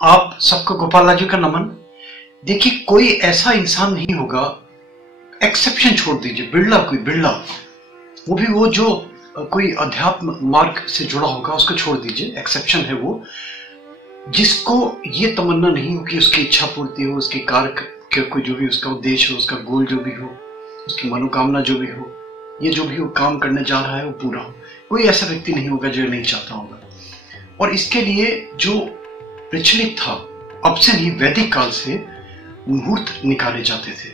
आप सबको गोपाला जी का नमन। देखिए, कोई ऐसा इंसान नहीं होगा, एक्सेप्शन छोड़ दीजिए, बिरला, वो भी वो जो कोई अध्यात्म मार्ग से जुड़ा होगा उसको छोड़ दीजिए, एक्सेप्शन है वो, जिसको ये तमन्ना नहीं हो कि उसकी इच्छा पूर्ति हो, उसके कार्य कोई जो भी उसका उद्देश्य हो, उसका गोल जो भी हो, उसकी मनोकामना जो भी हो, ये जो भी वो काम करने जा रहा है वो पूरा हो। कोई ऐसा व्यक्ति नहीं होगा जो नहीं चाहता होगा। और इसके लिए जो प्रचलित था, अब से नहीं, वैदिक काल से मुहूर्त निकाले जाते थे।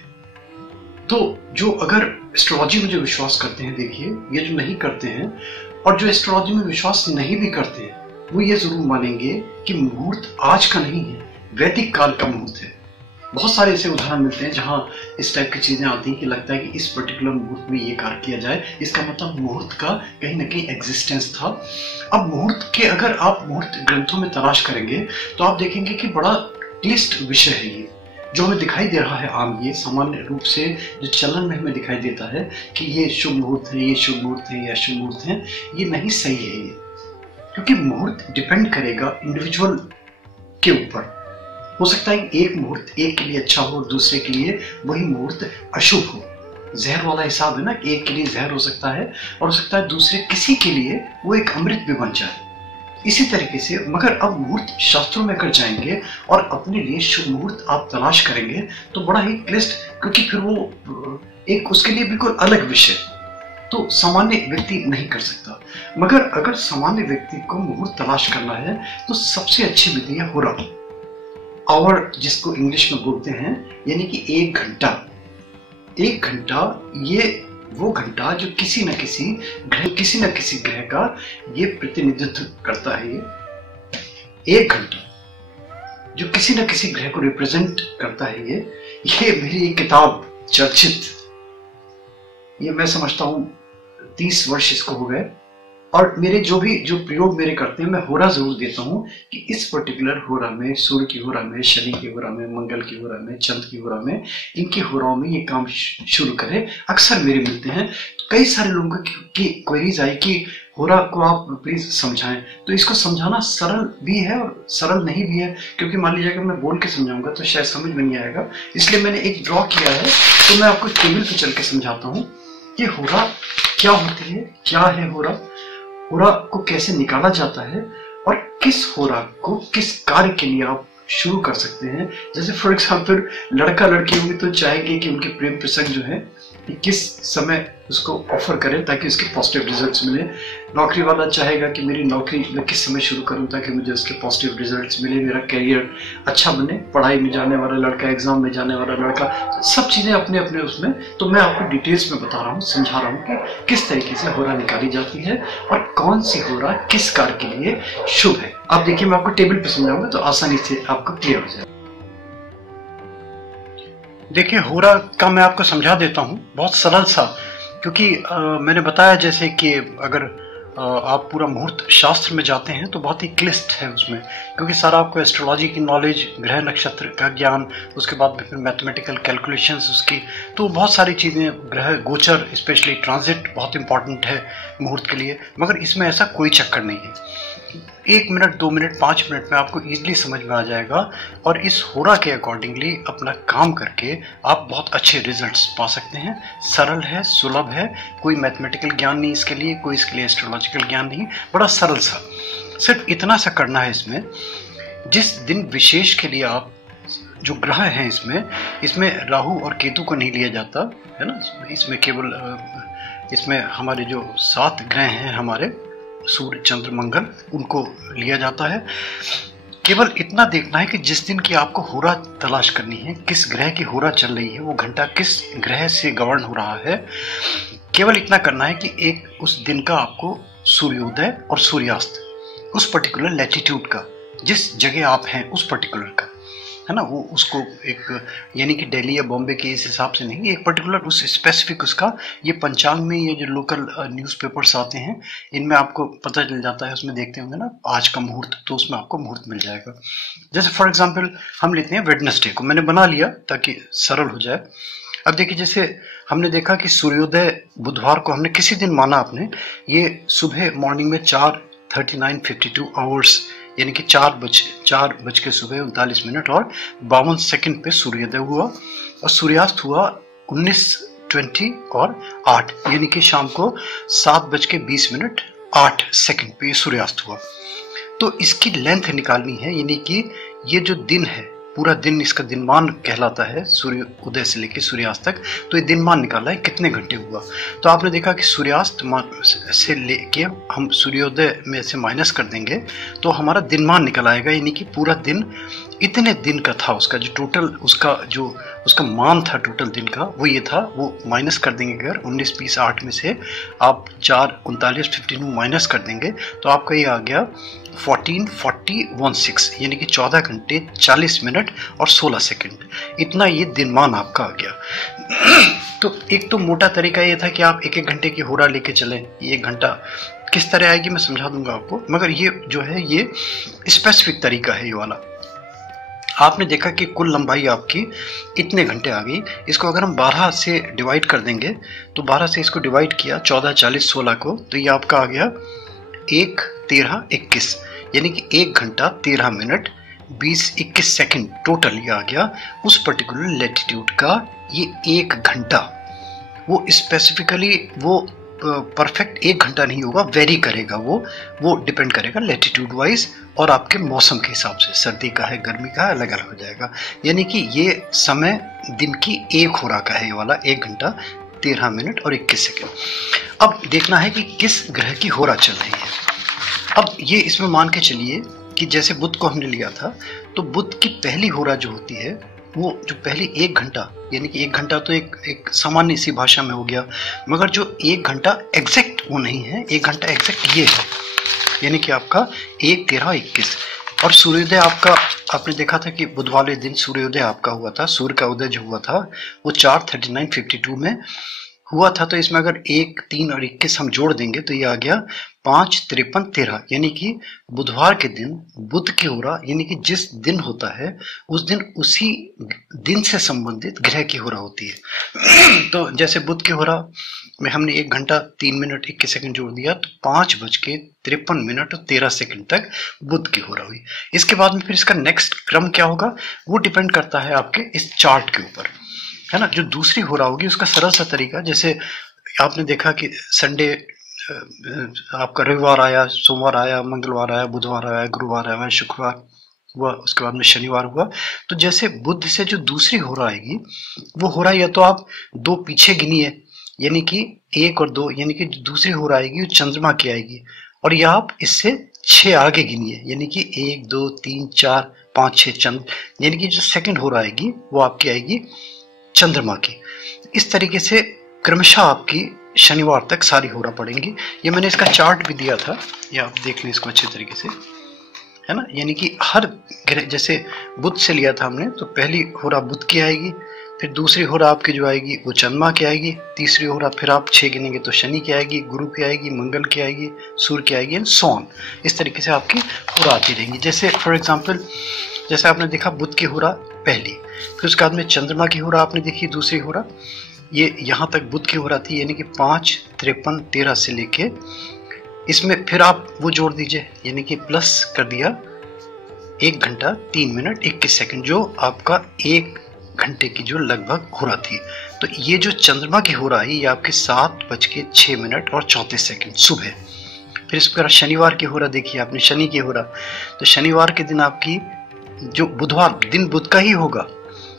तो जो अगर एस्ट्रोलॉजी में जो विश्वास करते हैं, देखिए, ये जो नहीं करते हैं और जो एस्ट्रोलॉजी में विश्वास नहीं भी करते हैं, वो ये जरूर मानेंगे कि मुहूर्त आज का नहीं है, वैदिक काल का मुहूर्त है। बहुत सारे ऐसे उदाहरण मिलते हैं जहां इस टाइप की चीजें आती हैं कि लगता है कि इस पर्टिकुलर मुहूर्त में ये कार्य किया जाए, इसका मतलब मुहूर्त का कहीं ना कहीं एग्जिस्टेंस था। अब मुहूर्त के अगर आप मुहूर्त ग्रंथों में तलाश करेंगे तो आप देखेंगे कि बड़ा क्लिष्ट विषय है ये, जो हमें दिखाई दे रहा है आम, ये सामान्य रूप से जो चलन में हमें दिखाई देता है कि ये शुभ मुहूर्त है, ये शुभ मुहूर्त है, ये अशुभ मुहूर्त है, ये नहीं सही है ये। क्योंकि मुहूर्त डिपेंड करेगा इंडिविजुअल के ऊपर। हो सकता है कि एक मुहूर्त एक के लिए अच्छा हो, दूसरे के लिए वही मुहूर्त अशुभ हो। जहर वाला हिसाब है ना, एक के लिए जहर हो सकता है और हो सकता है दूसरे किसी के लिए वो एक अमृत भी बन जाए। इसी तरीके से मगर अब मुहूर्त शास्त्रों में कर जाएंगे और अपने लिए शुभ मुहूर्त आप तलाश करेंगे तो बड़ा ही क्लिष्ट, क्योंकि फिर वो एक उसके लिए बिल्कुल अलग विषय तो सामान्य व्यक्ति नहीं कर सकता। मगर अगर सामान्य व्यक्ति को मुहूर्त तलाश करना है तो सबसे अच्छी विधि है होरा, आवर जिसको इंग्लिश में बोलते हैं, यानी कि एक घंटा। एक घंटा ये वो घंटा जो किसी न किसी ग्रह का ये प्रतिनिधित्व करता है। ये एक घंटा जो किसी न किसी ग्रह को रिप्रेजेंट करता है। ये मेरी किताब चर्चित, ये मैं समझता हूं 30 वर्ष इसको हो गए, और मेरे जो प्रयोग मेरे करते हैं, मैं होरा जरूर देता हूं कि इस पर्टिकुलर होरा में, सूर्य की होरा में, शनि की होरा में, मंगल की होरा में, चंद्र की होरा में, इनकी होराओं में ये काम शुरू करें। अक्सर मेरे मिलते हैं। कई सारे लोगों की क्वेरीज आई कि होरा को आप प्लीज समझाएं, तो इसको समझाना सरल भी है और सरल नहीं भी है, क्योंकि मान लीजिए अगर मैं बोल के समझाऊंगा तो शायद समझ में नहीं आएगा। इसलिए मैंने एक ड्रॉ किया है, तो मैं आपको टेबल पे चल के समझाता हूँ कि होरा क्या होती है, क्या है होरा, होरा को कैसे निकाला जाता है और किस होरा को किस कार्य के लिए आप शुरू कर सकते हैं। जैसे फॉर एग्जाम्पल लड़का लड़की होंगे तो चाहेंगे कि उनके प्रेम प्रसंग जो है किस समय उसको ऑफर करें ताकि उसके पॉजिटिव रिजल्ट्स मिले। नौकरी वाला चाहेगा कि मेरी नौकरी मैं किस समय शुरू करूं ताकि मुझे उसके पॉजिटिव रिजल्ट्स मिले, मेरा करियर अच्छा बने। पढ़ाई में जाने वाला लड़का, एग्जाम में जाने वाला लड़का, सब चीजें अपने अपने उसमें। तो मैं आपको डिटेल्स में बता रहा हूँ, समझा रहा हूँ कि किस तरीके से होरा निकाली जाती है और कौन सी होरा किस कार्य के लिए शुभ है। आप देखिए, मैं आपको टेबल पे समझाऊंगा तो आसानी से आपको क्लियर हो जाएगा। देखिए, होरा का मैं आपको समझा देता हूँ, बहुत सरल सा, क्योंकि मैंने बताया जैसे कि अगर आप पूरा मुहूर्त शास्त्र में जाते हैं तो बहुत ही क्लिष्ट है उसमें, क्योंकि सारा आपको एस्ट्रोलॉजी की नॉलेज, ग्रह नक्षत्र का ज्ञान, उसके बाद फिर मैथमेटिकल कैलकुलेशंस उसकी, तो बहुत सारी चीज़ें, ग्रह गोचर, स्पेशली ट्रांजिट बहुत इंपॉर्टेंट है मुहूर्त के लिए। मगर इसमें ऐसा कोई चक्कर नहीं है। 1 मिनट, 2 मिनट, 5 मिनट में आपको इजीली समझ में आ जाएगा और इस होरा के अकॉर्डिंगली अपना काम करके आप बहुत अच्छे रिजल्ट्स पा सकते हैं। सरल है, सुलभ है, कोई मैथमेटिकल ज्ञान नहीं इसके लिए, कोई इसके लिए एस्ट्रोलॉजिकल ज्ञान नहीं, बड़ा सरल सा। सिर्फ इतना सा करना है इसमें, जिस दिन विशेष के लिए आप जो ग्रह हैं इसमें राहु और केतु को नहीं लिया जाता है ना, इसमें केवल इसमें हमारे जो 7 ग्रह हैं, हमारे सूर्य, चंद्र, मंगल, उनको लिया जाता है। केवल इतना देखना है कि जिस दिन की आपको होरा तलाश करनी है, किस ग्रह की होरा चल रही है, वो घंटा किस ग्रह से गवर्न हो रहा है, केवल इतना करना है कि एक उस दिन का आपको सूर्योदय और सूर्यास्त उस पर्टिकुलर लैटिट्यूड का, जिस जगह आप हैं उस पर्टिकुलर का, है ना, वो उसको एक, यानी कि दिल्ली या बॉम्बे के इस हिसाब से नहीं, एक पर्टिकुलर उस स्पेसिफिक उसका, ये पंचांग में ये जो लोकल न्यूज़पेपर्स आते हैं इनमें आपको पता चल जाता है, उसमें देखते होंगे ना आज का मुहूर्त, तो उसमें आपको मुहूर्त मिल जाएगा। जैसे फॉर एग्जाम्पल हम लेते हैं वेडनेसडे को, मैंने बना लिया ताकि सरल हो जाए। अब देखिए, जैसे हमने देखा कि सूर्योदय बुधवार को हमने किसी दिन माना आपने, ये सुबह मॉर्निंग में 4:39:52 आवर्स यानी कि 4 बज के सुबह 39 मिनट और 52 सेकंड पे सूर्योदय हुआ और सूर्यास्त हुआ 19:20 और 8, यानी कि शाम को 7:20 पे ये सूर्यास्त हुआ। तो इसकी लेंथ निकालनी है, यानी कि ये जो दिन है पूरा दिन इसका दिनमान कहलाता है, सूर्य उदय से लेकर सूर्यास्त तक। तो ये दिनमान निकाला है कितने घंटे हुआ। तो आपने देखा कि सूर्यास्त से लेके हम सूर्योदय में से माइनस कर देंगे तो हमारा दिनमान निकल आएगा, यानी कि पूरा दिन इतने दिन का था। उसका जो टोटल उसका मान था टोटल दिन का वो ये था, वो माइनस कर देंगे। अगर 19, 20, 8 में से आप 4, 39, 52 माइनस कर देंगे तो आपका ये आ गया 14:40:16, यानी कि 14 घंटे 40 मिनट और 16 सेकंड। इतना ये दिनमान आपका आ गया। तो एक तो मोटा तरीका ये था कि आप एक घंटे की होरा लेके चलें। ये 1 घंटा किस तरह आएगी मैं समझा दूंगा आपको, मगर ये जो है ये स्पेसिफिक तरीका है ये वाला। आपने देखा कि कुल लंबाई आपकी इतने घंटे आ गई। इसको अगर हम 12 से डिवाइड कर देंगे तो 12 से इसको डिवाइड किया 14, 40, 16 को, तो ये आपका आ गया 1, 13, 21, यानी कि 1 घंटा 13 मिनट 20, 21 सेकंड टोटल ये आ गया उस पर्टिकुलर लैटिट्यूड का। ये 1 घंटा वो स्पेसिफिकली वो परफेक्ट 1 घंटा नहीं होगा, वेरी करेगा, वो डिपेंड करेगा लैटिट्यूड वाइज और आपके मौसम के हिसाब से, सर्दी का है गर्मी का है, अलग अलग हो जाएगा। यानी कि ये समय दिन की 1 होरा का है ये वाला, 1 घंटा 13 मिनट और 21 सेकंड। अब देखना है कि किस ग्रह की होरा चल रही है। अब ये इसमें मान के चलिए कि जैसे बुध को हमने लिया था तो बुध की पहली होरा जो होती है वो जो पहली 1 घंटा, यानी कि 1 घंटा तो एक सामान्य सी भाषा में हो गया, मगर जो 1 घंटा एग्जैक्ट वो नहीं है। 1 घंटा एग्जैक्ट ये है, यानी कि आपका 1, 13, 21। और सूर्योदय आपका आपने देखा था कि बुध वाले दिन सूर्योदय आपका हुआ था। सूर्य का उदय जो हुआ था वो 4:39:52 में हुआ था। तो इसमें अगर 1, 3 और 21 हम जोड़ देंगे तो ये आ गया 5, 53, 13, यानी कि बुधवार के दिन बुध की होरा, यानी कि जिस दिन होता है उस दिन उसी दिन से संबंधित ग्रह की होरा होती है। तो जैसे बुध की होरा में हमने 1 घंटा 3 मिनट 21 सेकंड जोड़ दिया तो 5:53 और 13 सेकंड तक बुध की होरा हुई। इसके बाद में फिर इसका नेक्स्ट क्रम क्या होगा वो डिपेंड करता है आपके इस चार्ट के ऊपर, है ना। जो दूसरी होरा होगी उसका सरल सा तरीका, जैसे आपने देखा कि संडे आपका रविवार आया, सोमवार आया, मंगलवार आया, बुधवार आया, गुरुवार आया, शुक्रवार हुआ, उसके बाद में शनिवार हुआ। तो जैसे बुध से जो दूसरी होरा आएगी वो होरा या तो आप 2 पीछे गिनिए, यानी कि 1 और 2, यानी कि दूसरी होरा आएगी वो चंद्रमा की आएगी, और या आप इससे 6 आगे गिनिए, यानी कि 1, 2, 3, 4, 5, 6 चंद्र, यानी कि जो सेकंड होरा आएगी वो आपकी आएगी चंद्रमा की। इस तरीके से क्रमशः आपकी शनिवार तक सारी होरा पड़ेंगी। ये मैंने इसका चार्ट भी दिया था, ये आप देख लें इसको अच्छे तरीके से, है ना। यानी कि हर ग्रह, जैसे बुध से लिया था हमने तो पहली होरा बुध की आएगी, फिर दूसरी होरा आपकी जो आएगी वो चंद्रमा की आएगी, तीसरी होरा फिर आप 6 गिनेंगे तो शनि की आएगी, गुरु की आएगी, मंगल की आएगी, सूर्य की आएगी एंड सो ऑन। इस तरीके से आपकी होरा आती रहेंगी। जैसे फॉर एग्जाम्पल जैसे आपने देखा बुध की होरा पहली, फिर उसके बाद में चंद्रमा की होरा आपने देखी दूसरी होरा, ये यहाँ तक बुध की होरा थी, यानी कि 5, 53, 13 से लेके इसमें फिर आप वो जोड़ दीजिए, यानी कि प्लस कर दिया 1 घंटा 3 मिनट 21 सेकंड, जो आपका 1 घंटे की जो लगभग होरा थी। तो ये जो चंद्रमा की होरा आई ये आपके 7:06 और 34 सेकंड सुबह। फिर इस पर शनिवार की होरा देखिए आपने, शनि की होरा, तो शनिवार के दिन आपकी जो बुधवार दिन बुध का ही होगा,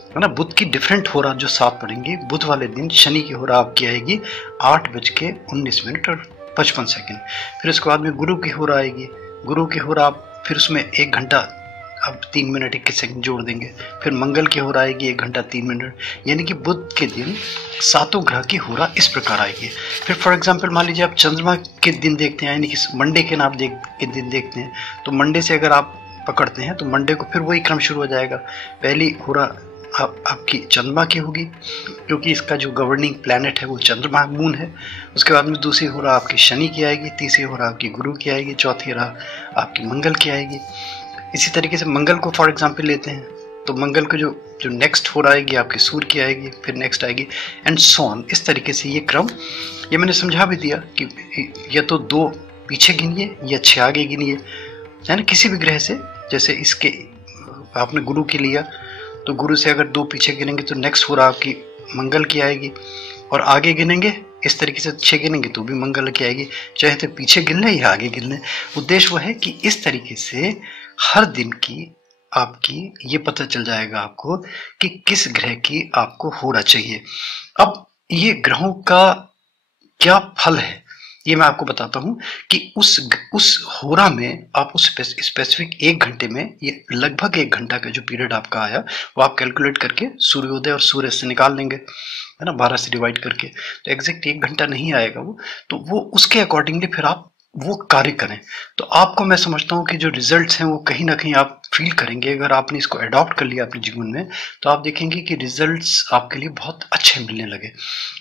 है ना। बुध की डिफरेंट होरा जो 7 पड़ेंगी, बुध वाले दिन शनि की होरा आपकी आएगी 8:19 और 55 सेकंड। फिर उसके बाद में गुरु की होरा आएगी, गुरु की होरा आप फिर उसमें 1 घंटा अब 3 मिनट 21 सेकंड जोड़ देंगे। फिर मंगल की होरा आएगी 1 घंटा 3 मिनट, यानी कि बुध के दिन 7 ग्रह की होरा इस प्रकार आएगी। फिर फॉर एग्जांपल मान लीजिए आप चंद्रमा के दिन देखते हैं, यानी कि मंडे के नाम के दिन देखते हैं, तो मंडे से अगर आप पकड़ते हैं तो मंडे को फिर वही क्रम शुरू हो जाएगा। पहली होरा आपकी चंद्रमा की होगी क्योंकि इसका जो गवर्निंग प्लैनेट है वो चंद्रमा मून है। उसके बाद में दूसरी होरा आपकी शनि की आएगी, तीसरी होरा आपकी गुरु की आएगी, चौथी होरा आपकी मंगल की आएगी। इसी तरीके से मंगल को फॉर एग्जांपल लेते हैं तो मंगल को जो नेक्स्ट होरा आएगी आपकी सूर्य की आएगी, फिर नेक्स्ट आएगी एंड सो ऑन। इस तरीके से ये क्रम, ये मैंने समझा भी दिया कि या तो 2 पीछे गिनिए या 6 आगे गिनिए। है ना, किसी भी ग्रह से। जैसे इसके आपने गुरु की लिया तो गुरु से अगर 2 पीछे गिनेंगे तो नेक्स्ट होरा आपकी मंगल की आएगी, और आगे गिनेंगे इस तरीके से 6 गिनेंगे तो भी मंगल की आएगी, चाहे तो पीछे गिन लें या आगे गिन लें। उद्देश्य वह है कि इस तरीके से हर दिन की आपकी ये पता चल जाएगा आपको कि किस ग्रह की आपको होरा चाहिए। अब ये ग्रहों का क्या फल है ये मैं आपको बताता हूं कि उस होरा में आप उस स्पेसिफिक 1 घंटे में, ये लगभग 1 घंटा का जो पीरियड आपका आया वो आप कैलकुलेट करके सूर्योदय और सूर्य से निकाल लेंगे, है ना, 12 से डिवाइड करके, तो एग्जैक्ट 1 घंटा नहीं आएगा वो, तो वो उसके अकॉर्डिंगली फिर आप वो कार्य करें। तो आपको मैं समझता हूँ कि जो रिजल्ट्स हैं वो कहीं ना कहीं आप फील करेंगे। अगर आपने इसको अडॉप्ट कर लिया अपने जीवन में तो आप देखेंगे कि रिजल्ट्स आपके लिए बहुत अच्छे मिलने लगे।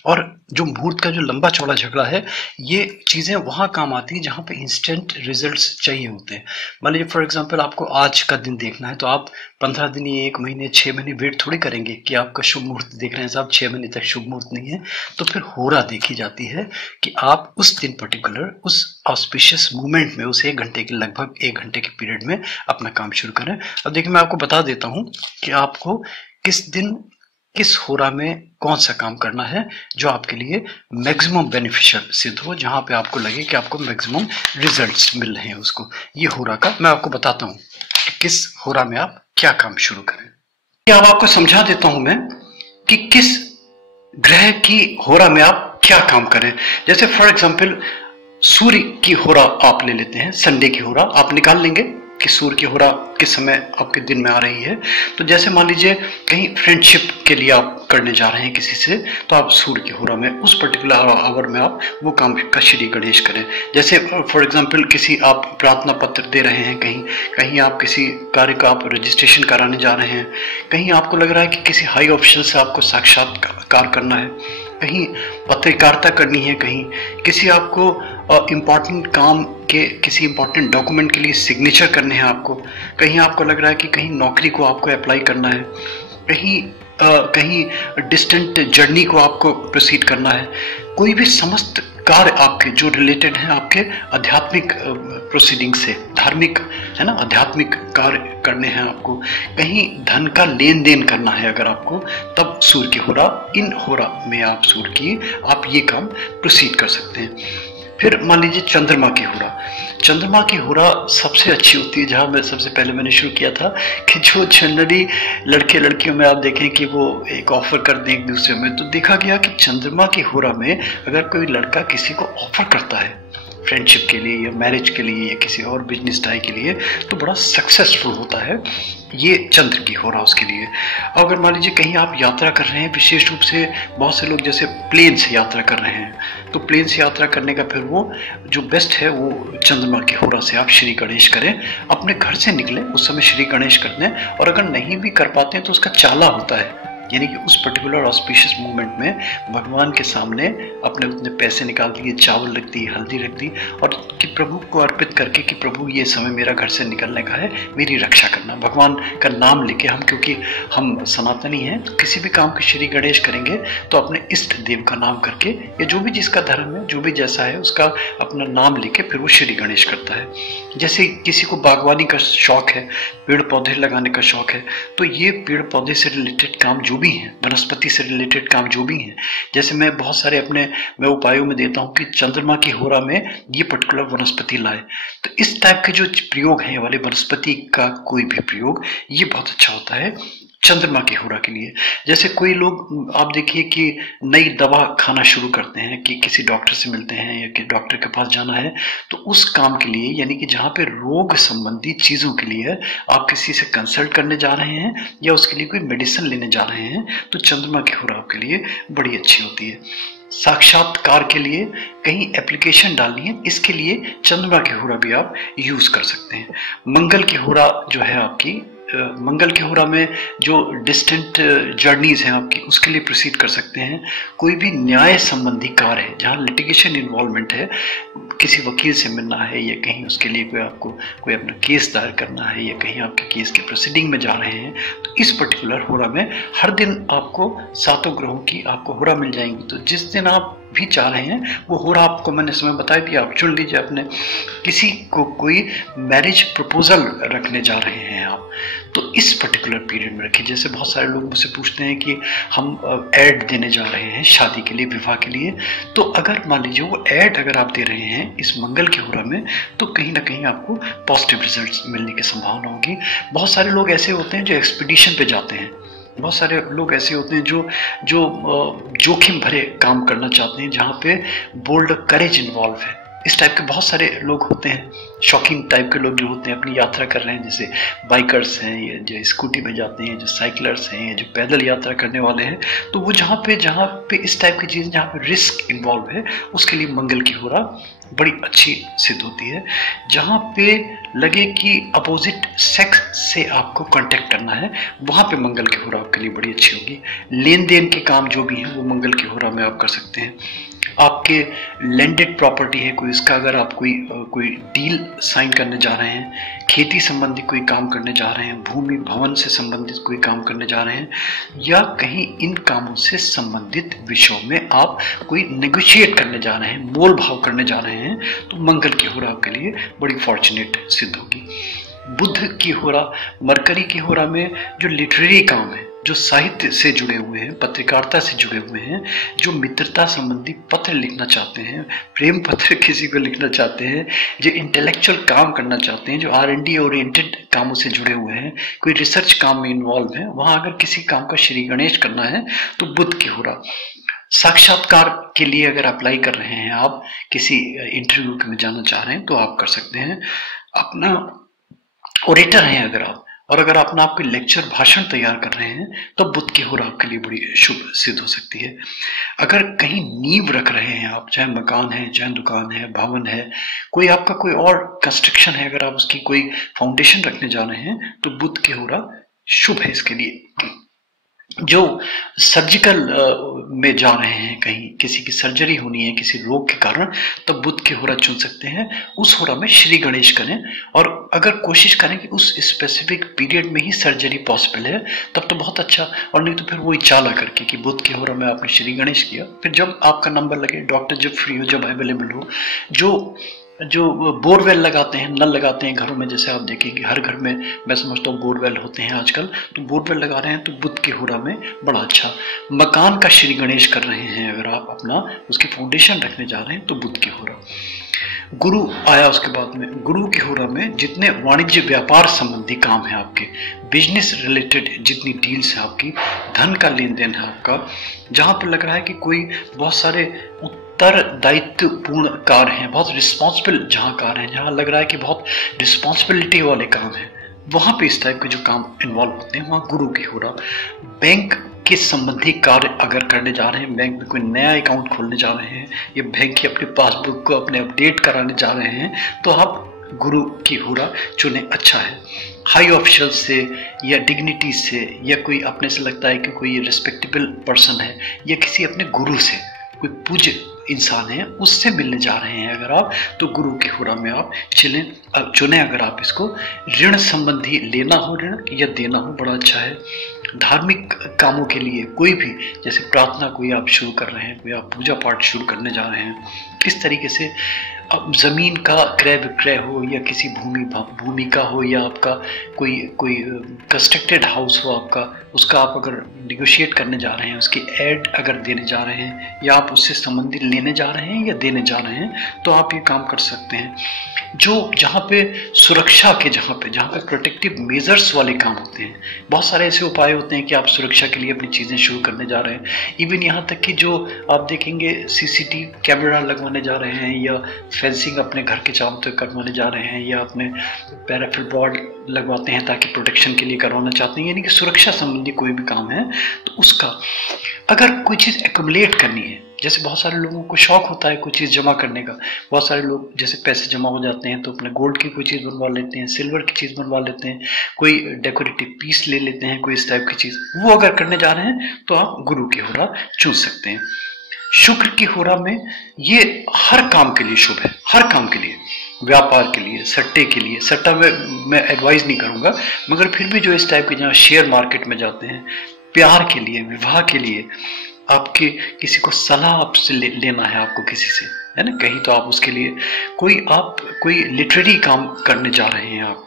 और जो मुहूर्त का जो लंबा चौड़ा झगड़ा है, ये चीज़ें वहाँ काम आती है जहाँ पे इंस्टेंट रिजल्ट्स चाहिए होते हैं। मान लीजिए फॉर एग्जाम्पल आपको आज का दिन देखना है तो आप 15 दिन या 1 महीने 6 महीने वेट थोड़ी करेंगे कि आपका शुभ मुहूर्त देख रहे हैं साहब 6 महीने तक शुभ मुहूर्त नहीं है, तो फिर होरा देखी जाती है कि आप उस दिन पर्टिकुलर उस ऑस्पिशियस मूवमेंट में उस 1 घंटे के लगभग 1 घंटे के पीरियड में अपना काम शुरू करें। अब देखिए मैं आपको बता देता हूं कि आपको किस दिन किस होरा में कौन सा काम करना है जो आपके लिए मैक्सिमम बेनिफिशियल सिद्ध हो, जहां पे आपको लगे कि आपको मैक्सिमम रिजल्ट्स मिल रहे हैं। उसको ये होरा का मैं आपको बताता हूं कि किस होरा में आप क्या काम शुरू करें। अब आपको समझा देता हूं मैं कि किस ग्रह की होरा में आप क्या काम करें। जैसे फॉर एग्जाम्पल सूर्य की होरा आप ले लेते हैं, संडे की होरा आप निकाल लेंगे कि सूर्य की होरा किस समय आपके दिन में आ रही है। तो जैसे मान लीजिए कहीं फ्रेंडशिप के लिए आप करने जा रहे हैं किसी से, तो आप सूर्य की होरा में उस पर्टिकुलर आवर में आप वो काम का श्री गणेश करें। जैसे फॉर एग्जांपल किसी आप प्रार्थना पत्र दे रहे हैं, कहीं आप किसी कार्य का आप रजिस्ट्रेशन कराने जा रहे हैं, कहीं आपको लग रहा है कि किसी हाई ऑफिशियल से आपको साक्षात्कार करना है, कहीं पत्रकारिता करनी है, कहीं किसी आपको इम्पॉर्टेंट काम के किसी इम्पॉर्टेंट डॉक्यूमेंट के लिए सिग्नेचर करने हैं आपको, कहीं आपको लग रहा है कि कहीं नौकरी को आपको अप्लाई करना है, कहीं डिस्टेंट जर्नी को आपको प्रोसीड करना है। कोई भी समस्त कार्य आपके जो रिलेटेड हैं आपके आध्यात्मिक प्रोसीडिंग से, धार्मिक है ना, आध्यात्मिक कार्य करने हैं आपको, कहीं धन का लेन देन करना है अगर आपको, तब सूर्य की होरा, इन होरा में आप सूर्य की आप ये काम प्रोसीड कर सकते हैं। फिर मान लीजिए चंद्रमा की होरा। चंद्रमा की होरा सबसे अच्छी होती है, जहाँ मैं सबसे पहले मैंने शुरू किया था कि जो जनरली लड़के लड़कियों में आप देखें कि वो एक ऑफर कर दें एक दूसरे में, तो देखा गया कि चंद्रमा की होरा में अगर कोई लड़का किसी को ऑफर करता है फ्रेंडशिप के लिए या मैरिज के लिए या किसी और बिजनेस टाई के लिए, तो बड़ा सक्सेसफुल होता है ये चंद्र की होरा उसके लिए। अगर मान लीजिए कहीं आप यात्रा कर रहे हैं, विशेष रूप से बहुत से लोग जैसे प्लेन से यात्रा कर रहे हैं, तो प्लेन से यात्रा करने का फिर वो जो बेस्ट है वो चंद्रमा की होरा से आप श्री गणेश करें। अपने घर से निकले उस समय श्री गणेश कर दें, और अगर नहीं भी कर पाते हैं तो उसका चाला होता है, यानी कि उस पर्टिकुलर ऑस्पिशियस मूवमेंट में भगवान के सामने अपने उतने पैसे निकाल दिए, चावल रख दी, हल्दी रख दी, और कि प्रभु को अर्पित करके कि प्रभु ये समय मेरा घर से निकलने का है, मेरी रक्षा करना, भगवान का नाम लेके हम, क्योंकि हम सनातनी हैं, तो किसी भी काम के श्री गणेश करेंगे तो अपने इष्ट देव का नाम करके, या जो भी जिसका धर्म है, जो भी जैसा है, उसका अपना नाम लेके फिर वो श्री गणेश करता है। जैसे किसी को बागवानी का शौक है, पेड़ पौधे लगाने का शौक है, तो ये पेड़ पौधे से रिलेटेड काम जो भी हैं, वनस्पति से रिलेटेड काम जो भी हैं, जैसे मैं बहुत सारे अपने मैं उपायों में देता हूं कि चंद्रमा की होरा में ये पर्टिकुलर वनस्पति लाए, तो इस टाइप के जो प्रयोग हैं वाले वनस्पति का कोई भी प्रयोग, ये बहुत अच्छा होता है चंद्रमा की होरा के लिए। जैसे कोई लोग आप देखिए कि नई दवा खाना शुरू करते हैं कि किसी डॉक्टर से मिलते हैं या कि डॉक्टर के पास जाना है, तो उस काम के लिए, यानी कि जहाँ पे रोग संबंधी चीज़ों के लिए आप किसी से कंसल्ट करने जा रहे हैं या उसके लिए कोई मेडिसिन लेने जा रहे हैं, तो चंद्रमा की होरा आपके लिए बड़ी अच्छी होती है। साक्षात्कार के लिए कहीं एप्लीकेशन डालनी है, इसके लिए चंद्रमा की होरा भी आप यूज कर सकते हैं। मंगल की होरा जो है आपकी, मंगल की होरा में जो डिस्टेंट जर्नीज हैं आपकी, उसके लिए प्रोसीड कर सकते हैं। कोई भी न्याय संबंधी कार्य है जहाँ लिटिगेशन इन्वॉल्वमेंट है, किसी वकील से मिलना है या कहीं उसके लिए कोई आपको कोई अपना केस दायर करना है या कहीं आपके केस के प्रोसीडिंग में जा रहे हैं, तो इस पर्टिकुलर होरा में हर दिन आपको 7 ग्रहों की आपको होरा मिल जाएंगी। तो जिस दिन आप भी चाह रहे हैं, वो हो रहा आपको मैंने समय बताया कि आप चुन लीजिए। अपने किसी को कोई मैरिज प्रपोजल रखने जा रहे हैं आप, तो इस पर्टिकुलर पीरियड में रखिए। जैसे बहुत सारे लोग मुझसे पूछते हैं कि हम ऐड देने जा रहे हैं शादी के लिए, विवाह के लिए, तो अगर मान लीजिए वो ऐड अगर आप दे रहे हैं इस मंगल के होरा में, तो कहीं ना कहीं आपको पॉजिटिव रिजल्ट्स मिलने की संभावना होगी। बहुत सारे लोग ऐसे होते हैं जो एक्सपीडिशन पे जाते हैं, बहुत सारे लोग ऐसे होते हैं जो जोखिम भरे काम करना चाहते हैं, जहाँ पे बोल्ड करेज इन्वॉल्व है। इस टाइप के बहुत सारे लोग होते हैं, शॉकिंग टाइप के लोग जो होते हैं, अपनी यात्रा कर रहे हैं, जैसे बाइकर्स हैं, या जो स्कूटी में जाते हैं, जो साइकिलर्स हैं, या जो पैदल यात्रा करने वाले हैं। तो वो जहाँ पे इस टाइप की चीज़ जहाँ पे रिस्क इन्वॉल्व है, उसके लिए मंगल की होरा बड़ी अच्छी सिद्ध होती है। जहाँ पे लगे कि अपोजिट सेक्स से आपको कांटेक्ट करना है, वहाँ पे मंगल की होरा आपके लिए बड़ी अच्छी होगी। लेन देन के काम जो भी हैं वो मंगल की होरा में आप कर सकते हैं। आपके लैंडेड प्रॉपर्टी है कोई, इसका अगर आप कोई डील साइन करने जा रहे हैं, खेती संबंधी कोई काम करने जा रहे हैं, भूमि भवन से संबंधित कोई काम करने जा रहे हैं, या कहीं इन कामों से संबंधित विषयों में आप कोई नेगोशिएट करने जा रहे हैं, मोल भाव करने जा रहे हैं, तो मंगल की होरा आपके लिए बड़ी फॉर्चुनेट सिद्ध होगी। बुध की होरा, मरकरी की होरा में जो लिटरेरी काम है, जो साहित्य से जुड़े हुए हैं, पत्रकारिता से जुड़े हुए हैं, जो मित्रता संबंधी पत्र लिखना चाहते हैं, प्रेम पत्र किसी को लिखना चाहते हैं, जो इंटेलेक्चुअल काम करना चाहते हैं, जो R&D ओरिएंटेड कामों से जुड़े हुए हैं, कोई रिसर्च काम में इन्वॉल्व है, वहां अगर किसी काम का श्री गणेश करना है तो बुध की होरा। साक्षात्कार के लिए अगर अप्लाई कर रहे हैं, आप किसी इंटरव्यू में जाना चाह रहे हैं, तो आप कर सकते हैं। अपना ओरेटर हैं अगर आप, और अगर अपना आपके लेक्चर भाषण तैयार कर रहे हैं, तो बुध की होरा आपके लिए बड़ी शुभ सिद्ध हो सकती है। अगर कहीं नींव रख रहे हैं आप, चाहे मकान है, चाहे दुकान है, भवन है, कोई आपका कोई और कंस्ट्रक्शन है, अगर आप उसकी कोई फाउंडेशन रखने जा रहे हैं, तो बुध की होरा शुभ है इसके लिए। जो सर्जिकल में जा रहे हैं, कहीं किसी की सर्जरी होनी है किसी रोग के कारण, तो बुध की होरा चुन सकते हैं। उस होरा में श्री गणेश करें, और अगर कोशिश करें कि उस स्पेसिफिक पीरियड में ही सर्जरी पॉसिबल है, तब तो बहुत अच्छा, और नहीं तो फिर वही चाला करके कि बुध की होरा में आपने श्री गणेश किया, फिर जब आपका नंबर लगे, डॉक्टर जब फ्री हो, जब अवेलेबल हो, जो बोरवेल लगाते हैं, नल लगाते हैं घरों में, जैसे आप देखेंगे हर घर में मैं समझता हूँ बोरवेल होते हैं आजकल, तो बोरवेल लगा रहे हैं तो बुध की होरा में बड़ा अच्छा। मकान का श्री गणेश कर रहे हैं अगर आप, अपना उसकी फाउंडेशन रखने जा रहे हैं, तो बुध की होरा। गुरु आया उसके बाद में, गुरु की होरा में जितने वाणिज्य व्यापार संबंधी काम है आपके, बिजनेस रिलेटेड जितनी डील्स है आपकी, धन का लेन देन है आपका, जहां पर लग रहा है कि कोई बहुत सारे उत्तरदायित्वपूर्ण कार्य हैं, बहुत रिस्पॉन्सिबल जहाँ कार्य हैं, जहाँ लग रहा है कि बहुत रिस्पॉन्सिबिलिटी वाले काम हैं, वहां पे इस टाइप के जो काम इन्वॉल्व होते हैं, वहाँ गुरु की होरा। बैंक के संबंधी कार्य अगर करने जा रहे हैं, बैंक में कोई नया अकाउंट खोलने जा रहे हैं, या बैंक की अपनी पासबुक को अपने अपडेट कराने जा रहे हैं, तो आप गुरु की होरा चुने, अच्छा है। हाई ऑफिशियल से या डिग्निटी से, या कोई अपने से लगता है कि कोई रिस्पेक्टेबल पर्सन है, या किसी अपने गुरु से, कोई पूज्य इंसान है, उससे मिलने जा रहे हैं अगर आप, तो गुरु की होरा में आप चुने अगर आप इसको। ऋण संबंधी लेना हो ऋण या देना हो, बड़ा अच्छा है। धार्मिक कामों के लिए कोई भी, जैसे प्रार्थना कोई आप शुरू कर रहे हैं, कोई आप पूजा पाठ शुरू करने जा रहे हैं, इस तरीके से अब जमीन का क्रय विक्रय हो, या किसी भूमि का हो, या आपका कोई कंस्ट्रक्टेड हाउस हो आपका, उसका आप अगर निगोशिएट करने जा रहे हैं, उसकी एड अगर देने जा रहे हैं, या आप उससे संबंधित लेने जा रहे हैं या देने जा रहे हैं, तो आप ये काम कर सकते हैं। जो जहाँ पे सुरक्षा के, जहाँ पे प्रोटेक्टिव मेजर्स वाले काम होते हैं, बहुत सारे ऐसे उपाय होते हैं कि आप सुरक्षा के लिए अपनी चीज़ें शुरू करने जा रहे हैं। इवन यहाँ तक कि जो आप देखेंगे CCTV कैमरा लगवाने जा रहे हैं, या फेंसिंग अपने घर के चारों तरफ करवाने जा रहे हैं, या अपने पैराफिल बोर्ड लगवाते हैं ताकि प्रोटेक्शन के लिए करवाना चाहते हैं, यानी कि सुरक्षा संबंधी कोई भी काम है, तो उसका अगर कोई चीज़ एक्युमुलेट करनी है, जैसे बहुत सारे लोगों को शौक होता है कोई चीज़ जमा करने का, बहुत सारे लोग जैसे पैसे जमा हो जाते हैं तो अपने गोल्ड की कोई चीज़ बनवा लेते हैं, सिल्वर की चीज़ बनवा लेते हैं, कोई डेकोरेटिव पीस ले लेते हैं, कोई इस टाइप की चीज़, वो अगर करने जा रहे हैं तो आप गुरु की होरा चुन सकते हैं। शुक्र की होरा में ये हर काम के लिए शुभ है, हर काम के लिए, व्यापार के लिए, सट्टे के लिए, सट्टा में मैं एडवाइस नहीं करूंगा, मगर फिर भी जो इस टाइप के जहाँ शेयर मार्केट में जाते हैं, प्यार के लिए, विवाह के लिए, आपके किसी को सलाह आपसे लेना है, आपको किसी से, है ना, कहीं तो आप उसके लिए कोई लिटरेरी काम करने जा रहे हैं आप,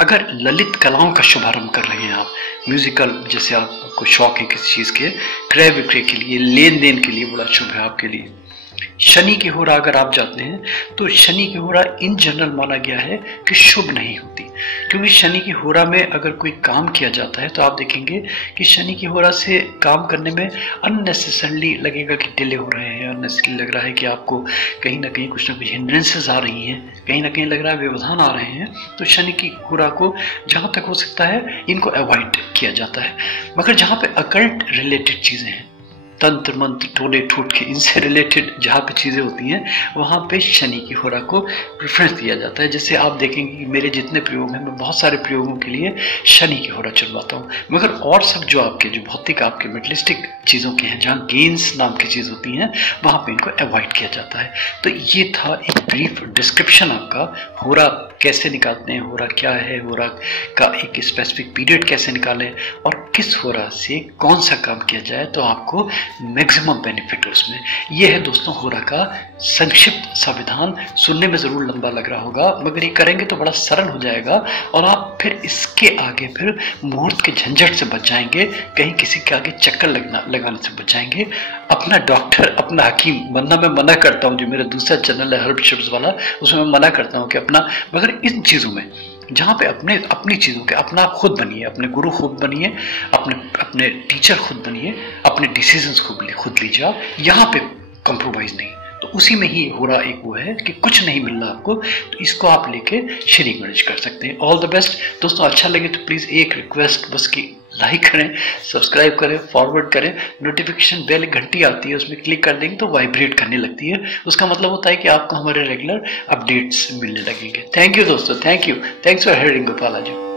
अगर ललित कलाओं का शुभारंभ कर रहे हैं आप, म्यूजिकल जैसे आपको शौक है किसी चीज के, क्रय विक्रय के लिए, लेन देन के लिए बड़ा शुभ है आपके लिए। शनि की होरा अगर आप जाते हैं तो शनि की होरा इन जनरल माना गया है कि शुभ नहीं होती, क्योंकि शनि की होरा में अगर कोई काम किया जाता है तो आप देखेंगे कि शनि की होरा से काम करने में अननेसेसरली लगेगा कि डिले हो रहे हैं, अननेसेसरली लग रहा है कि आपको कहीं ना कहीं कुछ ना कुछ हिंड्रेंसेस आ रही हैं, कहीं ना कहीं लग रहा है व्यवधान आ रहे हैं। तो शनि की होरा को जहाँ तक हो सकता है इनको अवॉइड किया जाता है। मगर जहाँ पे अकल्ट रिलेटेड चीज़ें हैं, तंत्र मंत्र टोले ठूठ के इनसे रिलेटेड जहाँ पे चीज़ें होती हैं, वहाँ पे शनि की होरा को प्रेफरेंस दिया जाता है। जैसे आप देखेंगे कि मेरे जितने प्रयोग हैं, मैं बहुत सारे प्रयोगों के लिए शनि की होरा चलवाता हूँ, मगर और सब जो आपके जो भौतिक आपके मेटलिस्टिक चीज़ों के हैं, जहाँ गेन्स नाम की चीज़ होती हैं, वहाँ पे इनको अवॉइड किया जाता है। तो ये था एक ब्रीफ डिस्क्रिप्शन आपका होरा कैसे निकालते हैं, होरा क्या है, होरा का एक स्पेसिफिक पीरियड कैसे निकालें और किस होरा से कौन सा काम किया जाए तो आपको मैक्सिमम बेनिफिट है उसमें। यह है दोस्तों होरा का संक्षिप्त संविधान। सुनने में जरूर लंबा लग रहा होगा, मगर ये करेंगे तो बड़ा सरल हो जाएगा और आप फिर इसके आगे फिर मुहूर्त के झंझट से बच जाएंगे, कहीं किसी के आगे चक्कर लगाने से बच जाएंगे। अपना डॉक्टर, अपना हकीम बनना मैं मना करता हूँ, जो मेरा दूसरा चैनल है हर्ब शिप्स वाला, उसमें मैं मना करता हूँ कि अपना, मगर इन चीज़ों में जहाँ पे अपनी चीज़ों के अपना आप खुद बनिए, अपने गुरु खुद बनिए, अपने टीचर खुद बनिए, अपने डिसीजंस खुद लीजिए आप, यहाँ पे कंप्रोमाइज़ नहीं। तो उसी में ही हो रहा एक वो है कि कुछ नहीं मिल रहा आपको, तो इसको आप लेके श्री गणेश कर सकते हैं। ऑल द बेस्ट दोस्तों। अच्छा लगे तो प्लीज़ एक रिक्वेस्ट बस की लाइक करें, सब्सक्राइब करें, फॉरवर्ड करें, नोटिफिकेशन बेल घंटी आती है उसमें क्लिक कर देंगे तो वाइब्रेट करने लगती है, उसका मतलब होता है कि आपको हमारे रेगुलर अपडेट्स मिलने लगेंगे। थैंक यू दोस्तों, thank you, thanks for hearing Gopala ji.